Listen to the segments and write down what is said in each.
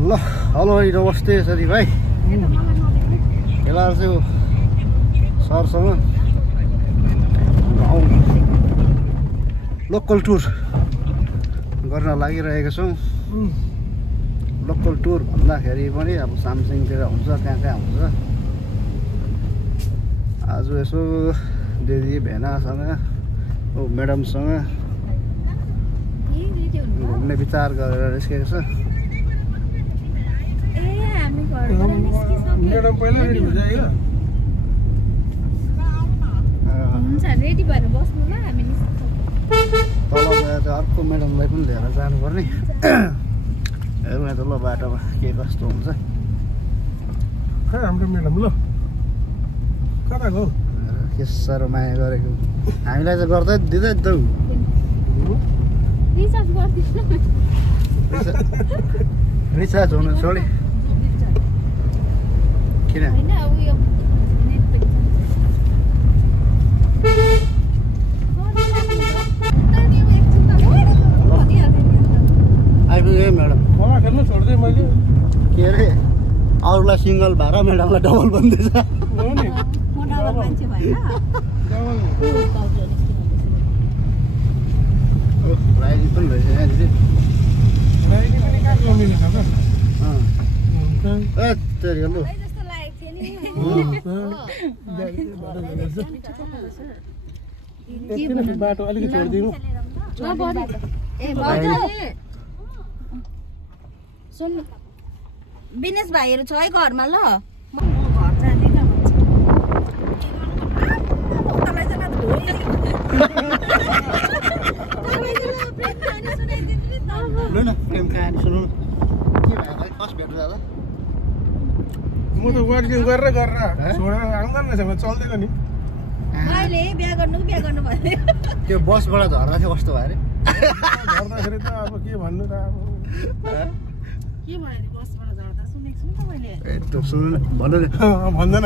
ल हेलो नमस्ते साथी भाइ खेलाएर चाहिँ सरसँग लोकल टुर गर्न लागिरहेका छौँ। लोकल टुर भन्दाखेरि पनि अब सामसिङतिर हुन्छ, कहाँ कहाँ हुन्छ। आज यसो दिदी भेनासँग म्याडमसँग घुम्ने विचार गरेर निस्केको छ। मैडम पहिला रेडी हो जाएगा हुन्छ रेडी भएर बस्नु ल हामी निस्किन्छौँ। तल गएर अर्को म्याडमलाई पनि लिएर जानुपर्ने। हेरौँ त ल बाटोमा के कस्तो हुन्छ। खै हाम्रो मैडम ल कता गयो के साह्रो माया गरेको हामीलाई त गर्दै दिँदै त रिचार्ज गर्दिनु रिचार्ज हुनु छोडी किन हैन उयो नेट आइपुग्यो म्याडम। मलाई खेल्नु छोड्दै मैले के अरे अरूलाई सिङ्गल भएर म्याडमलाई डबल भन्दैछ। हो नि म डबल मान्छे भएन राइडी पनि रहेछ यहाँ दिदी। राइडी पनि कहाँ कमिलो छ त तेरि लु जस्तो लागेको थियो नि। बाटो अलिकति छोडिदिनु ए भाउजू सुन विनेश भाइहरु छ है घरमा ल म घर जाँदिन लु न प्रेम कहानी सुनौ के भयो भाइ फर्स्ट भेट जाँदा म त वर्किङ गरेर छोडेर आउँदैन रहेछ चल्दैन नि मैले बिहा गर्नु भन्दै त्यो बसबाट झर्दा थियो कस्तो भयो अरे झर्दाखेरि त अब के भन्नु त अब के भयो नि बसबाट झर्दा सुनेको छु नि त मैले ए त्यो सुन्नु न भन्नु न भन्दैन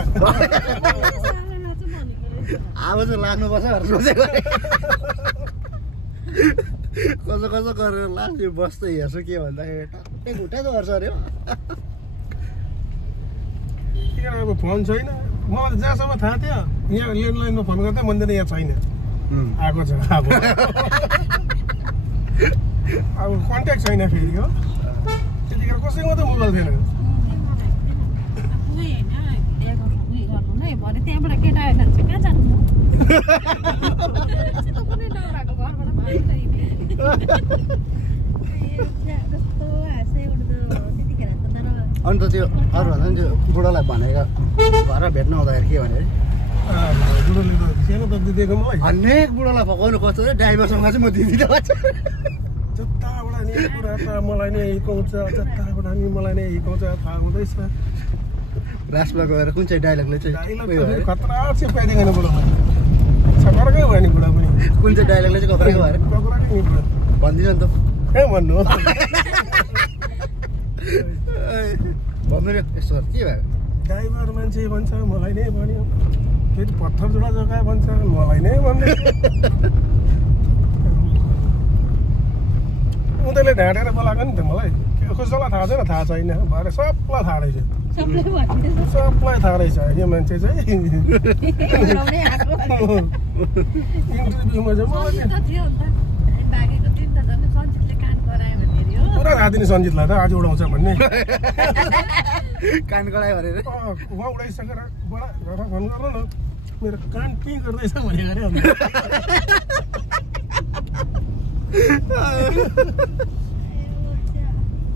अब चाहिँ लाग्नुपर्छ भनेर सोचेको कसो कसो गरेर लास्ट यो बस त हेर्छु के भन्दाखेरि टक्कै घुट्टा झर्छ अरे हो। अब फोन छैन मलाई जहाँसम्म थाहा थियो यहाँ ल्यान्डलाइनमा फोन गर्दा मन्दिर यहाँ छैन आएको छ अब अब कन्ट्याक्ट छैन फेरि हो त्यतिखेर कसैको त मोबाइल थिएन भने त्यहाँबाट केटा आएन कहाँ जानु अन्त त्यो अरू भन्दा पनि त्यो बुढोलाई भनेको घर भेट्न आउँदाखेरि के भने बुढोले त सानो त दिएको मलाई अनेक बुढोलाई पकाउनु खोज्छ अरे ड्राइभरसँग चाहिँ म दिदी त जताबाट नि कुरा त मलाई नै हिकाउँछ जताबाट नि मलाई नै हिकाउँछ थाहा हुँदैछ लास्टमा गएर कुन चाहिँ डाइलगले चाहिँ खतरा चाहिँ पाइदिँदैन बुढोमा छकरकै भयो नि बुढा पनि कुन चाहिँ डाइलगले चाहिँ कक्रेको भएर भनिदिनु नि त कहाँ भन्नु भन्नु नि यस्तो के भयो ड्राइभर मान्छे भन्छ मलाई नै भन्यो फेरि पत्थर जोडा जग्गा भन्छ मलाई नै भन्दै उनीहरूले ढाँटेर बोलाएको नि त मलाई कसैलाई थाहा छैन थाहा छैन भएर सबलाई थाहा रहेछ सबलाई थाहा रहेछ यो मान्छे चाहिँ इन्टरभ्यूमा चाहिँ पुरा थाहा दिने सञ्जितलाई त आज उडाउँछ भन्ने कान गरायो भनेर उहाँ उडाइसकेर बडा घर फोन गर्नु न मेरो कान पिङ गर्दैछ भनेको अरे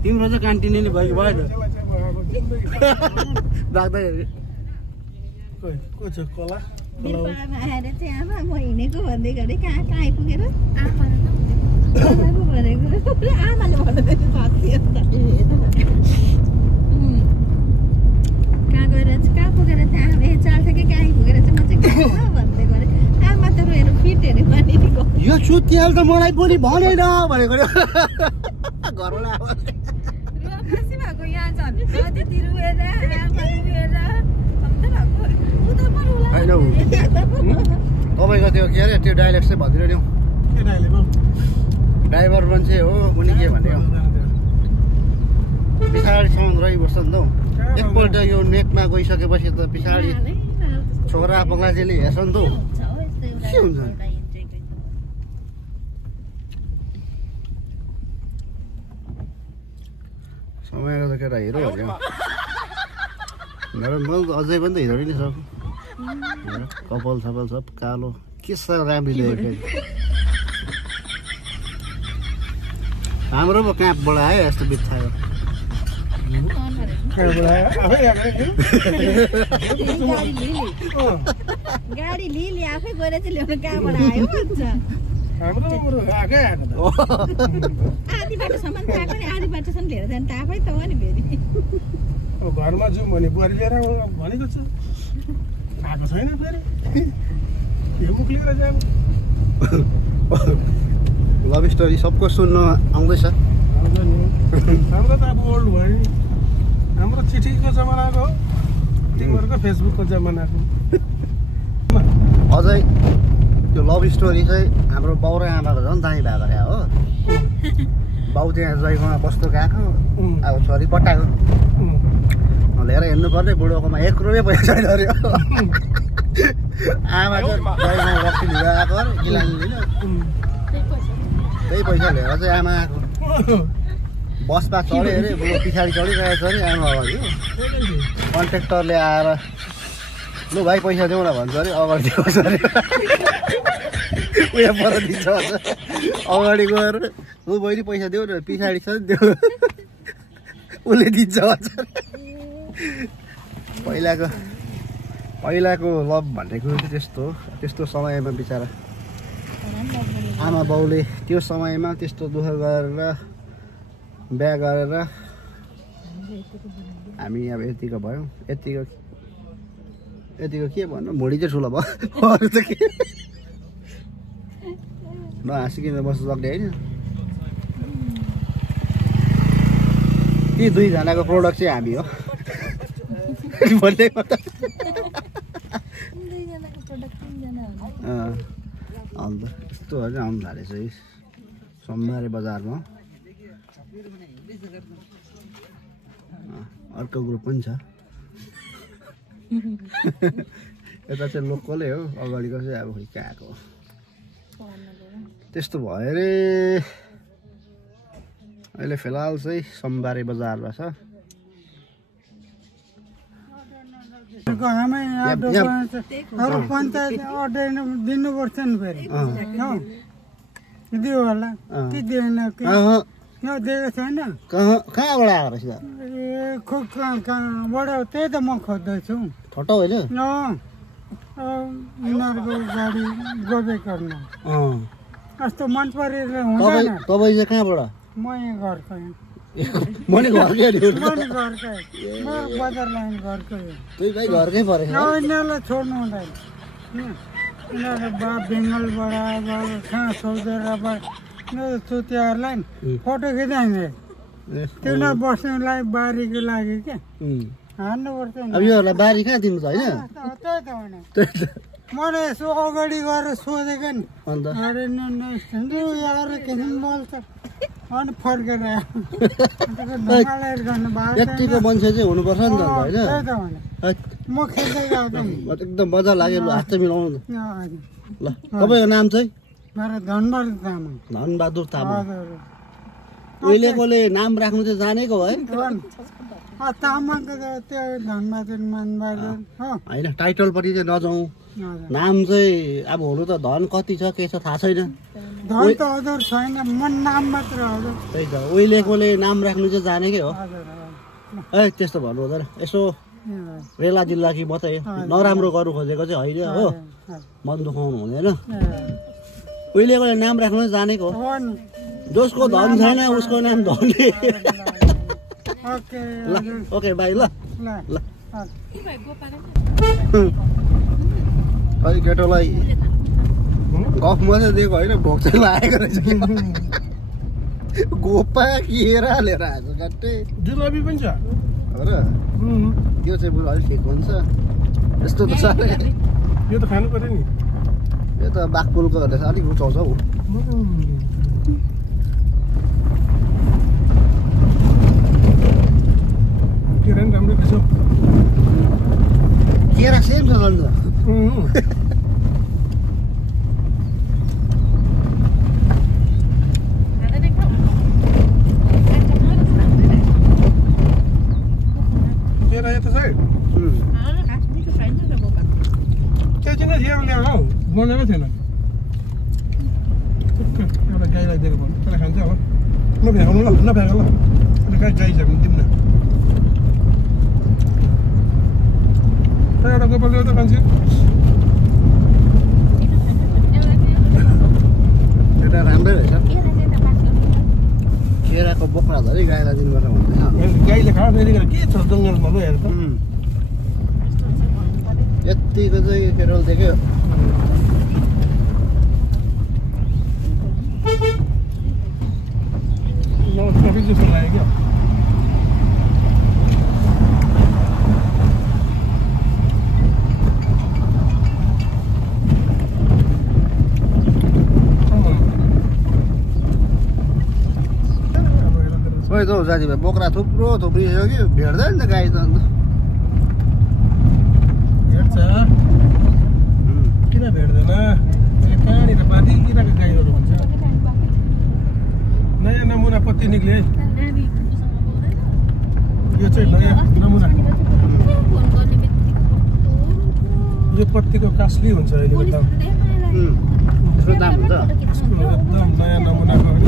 तिम्रो चाहिँ कान्टिने नि भयो भयो राख्दाखेरि को छ कला आएर चाहिँ आमा म हिँडेको भन्दै गरेँ कहाँ कहाँ आइपुगेर आमाले भन्दै कहाँ गएर कहाँ पुगेर चाहिँ आमा चाल्छ कि कहाँ आइपुगेर चाहिँ म चाहिँ कहाँ भन्दै गरेँ आमा त रोएर फिट हेऱ्यो मानिदिएको यो सुतिहाल त मलाई पनि भनेन भनेको घरमा खुसी भएको यहाँ झन् त्यति रुएर आमा रुएर होइन तपाईँको त्यो के अरे त्यो डाइलेक्ट चाहिँ भनिदिनु नि हौ के डाइलेक्ट ड्राइभर मान्छे हो उनी के भन्यो पछाडि कराइबस्छ नि त हौ एकपल्ट यो नेटमा गइसकेपछि त पछाडि छोरा पग्लाजेले हेर्छ नि त हौ के हुन्छ समयको त केटा हिरो हो मेरो मैले त अझै पनि त हिरो नै छ कपाल थपाल सब कालो के साह्रो राम्रो ल्याएको हाम्रो पो क्याम्पबाट आयो यस्तो बित्थायो गाडी लिली आफै गएर चाहिँ ल्याउनु कहाँबाट आयो भन्छ आधी बाटोसम्म गएको नि आधी बाटोसम्म लिएर जानु त आफै त हो नि फेरि घरमा जाउँ भने बुहारी लिएर भनेको छु आएको छैन फेरि यो मुख लिएर जानु लभ स्टोरी सबको सुन्न आउँदैछ हाम्रो त अब ओल्ड भयो नि हाम्रो चिठीको जमानाको तिमीहरूको फेसबुकको जमानाको अझै त्यो लभ स्टोरी चाहिँ हाम्रो बाउ र आमाको झन् दामी भएको अरे हो बाउ त्यहाँ जयगाउँमा बस्नु गएको अब छोरी पटाएको लिएर हिँड्नुपर्ने बुढोकोमा 1 रुपियाँ पैसा छैन अरे आमा चाहिँ जयगाउँ लक्ष्मी लिएर आएको अरे गिलानी होइन त्यही पैसा लिएर चाहिँ आमा आएको बसमा चढ्यो अरे बुढो पछाडि चढिरहेको छ अरे आमा अगाडि कन्ट्र्याक्टरले आएर लु भाइ पैसा देऊ न भन्छ अरे अगाडि दिएको छ अरे उयो पर दिन्छ भन्छ अगाडि गएर लु बहिनी पैसा देऊ न पछाडि छ नि देऊ उसले दिन्छ भन्छ पहिलाको लभ भनेको त्यस्तो समयमा बिचरा आमा बाउले त्यो समयमा त्यस्तो दुःख गरेर बिहा गरेर हामी अब यतिको भयौँ यतिको के भन्नु भुँडी चाहिँ ठुलो भयो अरू त के नहाँसिकन बस्नु सक्ने होइन ती दुईजनाको प्रोडक्ट चाहिँ हामी हो अन्त यस्तोहरू चाहिँ आउनु थालेछ है सोमबारे बजारमा अर्को ग्रुप पनि छ यता चाहिँ लोकलै हो अगाडिको चाहिँ अब खोइ कहाँको त्यस्तो भयो अरे अहिले फिलहाल चाहिँ सोमबारे बजारमा छ पञ्चायत अर्डर दिनुपर्छ नि फेरि दियो होला के दिएन दिएको छैन कहाँबाट आएको रहेछ कहाँबाट त्यही त म खोज्दैछु ठट्टा होइन उनीहरूको गाडी गोबेकरमा कस्तो मन परेर हुँदैन तपाईँ चाहिँ कहाँबाट म यहाँ घरको घरकै बजार लाइन घरकै घरकै परेछ यिनीहरूलाई छोड्नु हुँदैन यिनीहरू बेङ्गलबाट कहाँ सौदेराबाट चुतियाहरूलाई फोटो खिचाइन्छ त्यसलाई बस्नुलाई बारीको लागि क्या हान्नुपर्छ अब योहरूलाई बारी कहाँ दिनु त होइन त्यही त होइन मैले यसो अगाडि गएर सोधेको नि अन्त अरे किसिम बोल्छ अनि फर्केर यतिको मान्छे चाहिँ हुनुपर्छ नि त होइन म खेल्दै गएको एकदम मजा लाग्यो ल हात मिलाउनु ल तपाईँको नाम चाहिँ मेरो धनबहादुर तामाङ धनबहादुर तामाङ उहिलेकोले नाम राख्नु चाहिँ जानेको है तामाङको त्यो धनबहादुर मनबहादुर होइन टाइटलपट्टि चाहिँ नजाउँ नाम चाहिँ अब हुनु त धन कति छ के छ थाहा छैन धन त हजुर छैन मन नाम मात्र हजुर त्यही त उहिलेकोले नाम राख्नु चाहिँ जानेकै हो ए त्यस्तो भन्नु हुँदैन यसो रेला जिल्ला कि मात्रै नराम्रो गर्नु खोजेको चाहिँ होइन हो मन दुखाउनु हुँदैन उहिलेकोले नाम राख्नु जानेको जसको धन छैन उसको नाम धनी ल ओके बाई ल ल अलि केटोलाई गफ मात्रै दिएको होइन भोक चाहिँ लागेको रहेछ गोपा किरा लिएर आएको काट्टे जुलाबी पनि छ हो र त्यो चाहिँ बरु अलिक ठिक हुन्छ यस्तो त साह्रै यो त खानु पर्यो नि यो त बाघपुलको रहेछ अलिक रुचाउँछ हौ केरा सेम छ झन् केरा यता छ है त्यो चाहिँ लिएर ल्याएर हौ बनाएको थिएन एउटा गाईलाई दिएको भन्नु त्यसलाई खान्छ होला नभ्याउनु ल नभ्याएको ल अहिले गाई छ भने दिउँ न एउटा गोपाल ल्याउ त खान्छ एउटा राम्रै रहेछ केराको बोक्रा धरि गाईलाई दिनुपर्छ भन्दैन गाईले खायो फेरि के छ जङ्गलमा ल हेर त यतिको चाहिँ केरल देख्यो ट्राफिक जस्तो लाग्यो क्या खोइ त हौ साथीभाइ बोक्रा थुप्रो थुप्रिसक्यो कि भेट्दैन नि त गाई त अन्त भेट्छ किन भेट्दैन अहिले कहाँनिर बाँधिरहेको गाईहरू भन्छ नयाँ नमुना पत्ती निक्ल्यो है यो चाहिँ नयाँ नमुना यो पत्तीको कास्ली हुन्छ अहिलेको दाम त्यसको दाम हुन्छ एकदम नयाँ नमुनाको होइन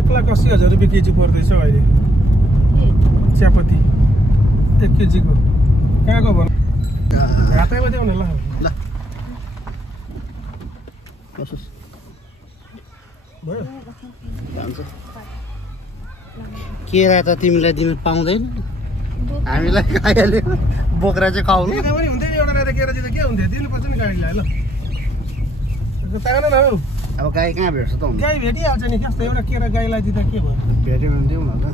₹1,80,000 केजी पर्दैछ अहिले चियापत्ती 1 केजीको कहाँको भन घाटामा देऊ न ल भयो केरा त तिमीलाई दिनु पाउँदैन हामीलाई गाईले बोक्रा चाहिँ खुवाउनु दिँदा पनि हुन्थ्यो एउटा रात केरा दिँदा के हुन्थ्यो दिनुपर्छ नि गाईलाई ल तागन न हौ अब गाई कहाँ भेट्छ त गाई भेटिहाल्छ नि कस्तो एउटा केरा गाईलाई दिँदा के भयो भेट्यो भने दिउँ न त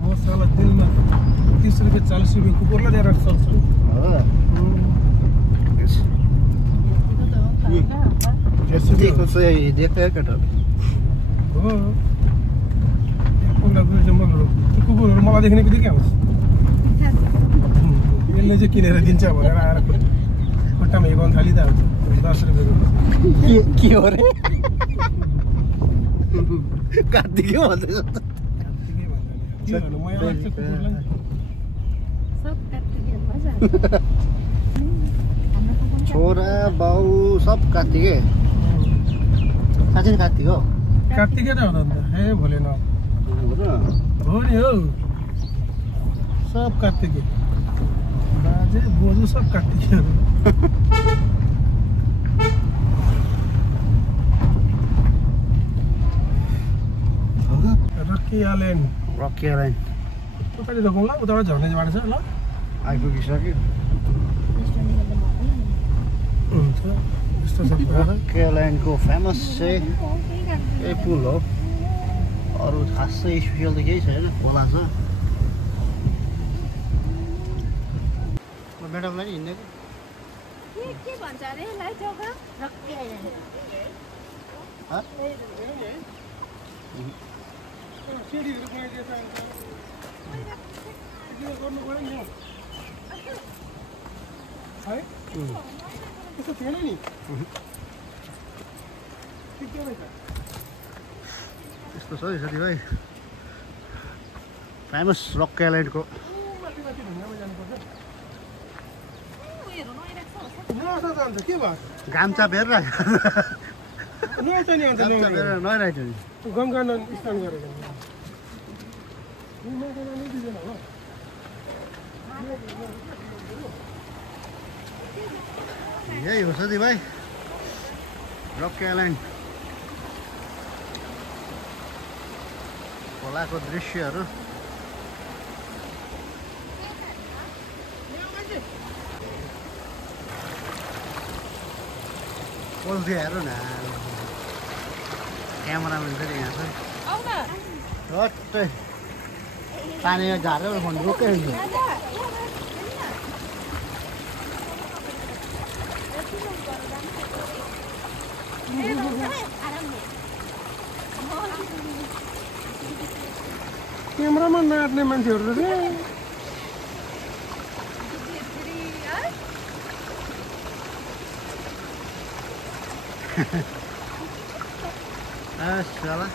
म साला दिनमा 30 रुपियाँ 40 रुपियाँ कुकुरलाई दिएर सक्छु दिएको चाहिँ देख्यो केटा हो कुकुरहरू मलाई देख्ने बित्तिकै आउँछ यसले चाहिँ किनेर दिन्छ भनेर आएर खुट्टामा हिर्काउनु थाली त हाल्छ 10 रुपियाँको के हो रे कार्तिकै भन्दैछ त छोरा बाउ सब कार्तिकै साँच्चै कार्तिक हो कार्तिकै त हो त हे भोलेनाथ हो नि हौ सब कार्तिकै बाजे बोजू सब कार्तिकैहरू रकी आइल्यान्ड कहिले रोकौँ ल उताबाट झर्ने बाटो छ ल आइपुगिसक्यो हुन्छ रकी आइल्यान्डको फेमस चाहिँ यही पुल हो अरू खासै स्पेसल त केही छैन खोला छ म्याडमलाई नि हिँडेको के भन्छ अरे यसलाई जग्गा रकी आइल्यान्ड सिडीहरू बनाइदिएछ गर्नु पऱ्यो नि है त्यस्तो थिएन नि यस्तो छ है साथीभाइ फेमस रकी आइल्यान्डको के भयो घाम चापेर नआउँछ नि अन्त नआइरहेको नि गङ्गा स्नान गरेको यही हो साथीभाइ रकी आइल्यान्ड खोलाको दृश्यहरू पोल्दै हेरौँ न क्यामेराम्यान पनि यहाँ छ झट्टै पानीमा झारेर फोन रोकै हुन्छ क्यामेरामा नाच्ने मान्छेहरू रे साला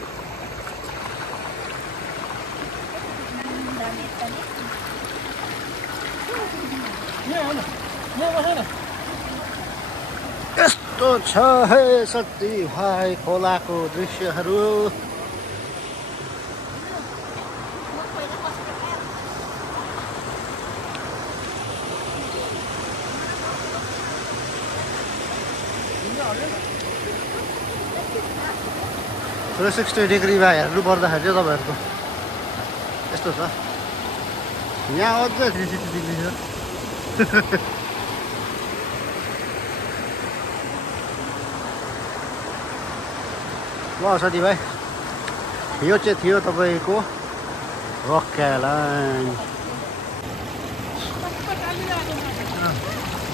यस्तो छ है सती भाइ खोलाको दृश्यहरू थ्री 60 डिग्रीमा हेर्नु पर्दाखेरि चाहिँ तपाईँहरूको यस्तो छ यहाँ अझै 360 डिग्री छ ल साथी भाइ यो चाहिँ थियो तपाईँको रक क्यालाइन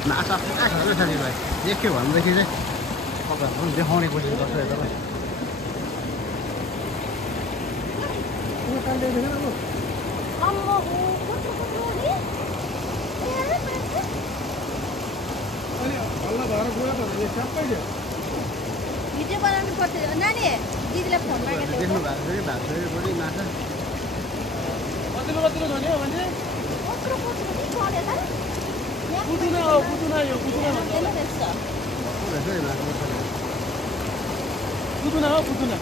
माछा कहाँ छ साथी भाइ देख्यो भनेदेखि चाहिँ तपाईँहरूको पनि देखाउने कोसिस गर्छु है तपाईँ भिडियो बनाउनु पर्छ नानी दिदीलाई फोन मागेको देख्नु भएको छ कि भाग्छ बढी माछा कतिलो धनी हो भने पुदुना हो पुदुना यो पुदुना भन्छ पुदुना हो पुदुना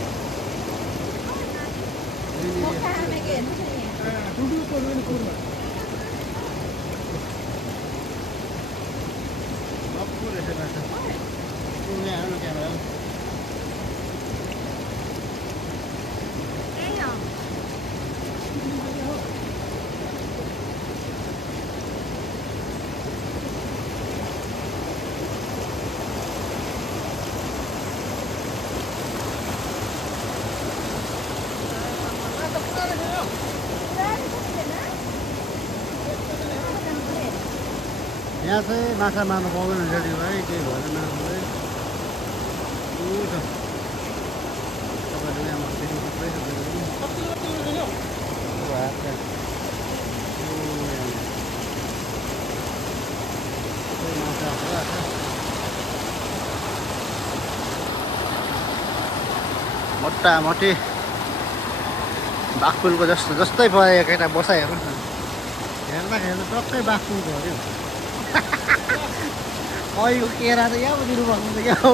यहाँ चाहिँ माछा मार्नु पाउँदैन रेडी भाइ केही भएन तपाईँले यहाँ देख्नु थुप्रै मोटामोटी बाघपुलको जस्तै पऱ्यो केटा बसाइहरू हेर्दाखेरि टक्कै बाघपुलको अरे अहिलेको केरा त यहाँ दिनु पर्छ क्या हो